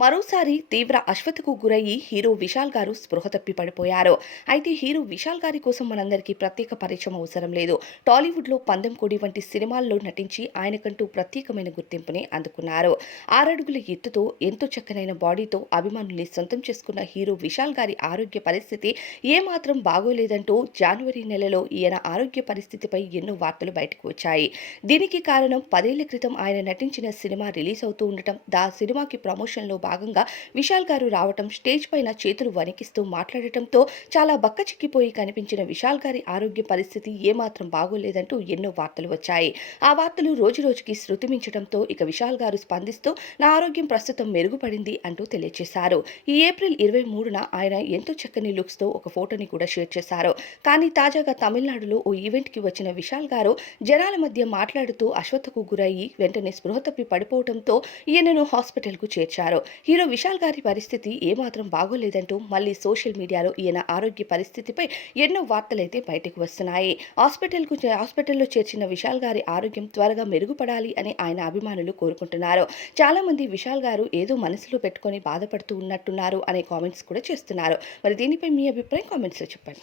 మరోసారి తీవ్ర అశ్వతకు గురయ్యి హీరో విశాల్ గారు స్పృహ తప్పి పడిపోయారు. అయితే హీరో విశాల్ గారి కోసం మనందరికీ ప్రత్యేక పరిచయం అవసరం లేదు. టాలీవుడ్లో పందెం కోడి వంటి సినిమాల్లో నటించి ఆయనకంటూ ప్రత్యేకమైన గుర్తింపుని అందుకున్నారు. ఆరడుగుల ఎత్తుతో ఎంతో చక్కనైన బాడీతో అభిమానుల్ని సొంతం చేసుకున్న హీరో విశాల్ గారి ఆరోగ్య పరిస్థితి ఏమాత్రం బాగోలేదంటూ జనవరి నెలలో ఈయన ఆరోగ్య పరిస్థితిపై ఎన్నో వార్తలు బయటకు వచ్చాయి. దీనికి కారణం పదేళ్ళ క్రితం ఆయన నటించిన సినిమా రిలీజ్ అవుతూ ఉండటం. దా సినిమాకి ప్రమోషన్లో భాగంగా విశాల్ గారు రావటం స్టేజ్ పైన చేతులు వణికిస్తూ మాట్లాడటంతో చాలా బక్కచిక్కిపోయి కనిపించిన విశాల్ గారి ఆరోగ్య పరిస్థితి ఏమాత్రం బాగోలేదంటూ ఎన్నో వార్తలు వచ్చాయి. ఆ వార్తలు రోజు రోజుకి శృతిమించడంతో ఇక విశాల్ గారు స్పందిస్తూ నా ఆరోగ్యం ప్రస్తుతం మెరుగుపడింది అంటూ తెలియజేశారు ఈ ఏప్రిల్ ఇరవై మూడున ఆయన ఎంతో చక్కని లుక్స్తో ఒక ఫోటోని కూడా షేర్ చేశారు. కానీ తాజాగా తమిళనాడులో ఓ ఈవెంట్కి వచ్చిన విశాల్ గారు జనాల మధ్య మాట్లాడుతూ అశ్వత్థకు గురయ్యి వెంటనే స్పృహ తప్పి పడిపోవడంతో ఈయనను హాస్పిటల్కు చేర్చారు. హీరో విశాల్ గారి పరిస్థితి ఏమాత్రం బాగోలేదంటూ మళ్ళీ సోషల్ మీడియాలో ఈయన ఆరోగ్య పరిస్థితిపై ఎన్నో వార్తలైతే బయటకు వస్తున్నాయి. హాస్పిటల్కు హాస్పిటల్లో చేర్చిన విశాల్ గారి ఆరోగ్యం త్వరగా మెరుగుపడాలి అని ఆయన అభిమానులు కోరుకుంటున్నారు. చాలా మంది విశాల్ గారు ఏదో మనసులో పెట్టుకొని బాధపడుతూ ఉన్నట్టున్నారు అనే కామెంట్స్ కూడా చేస్తున్నారు. మరి దీనిపై మీ అభిప్రాయం కామెంట్స్లో చెప్పండి.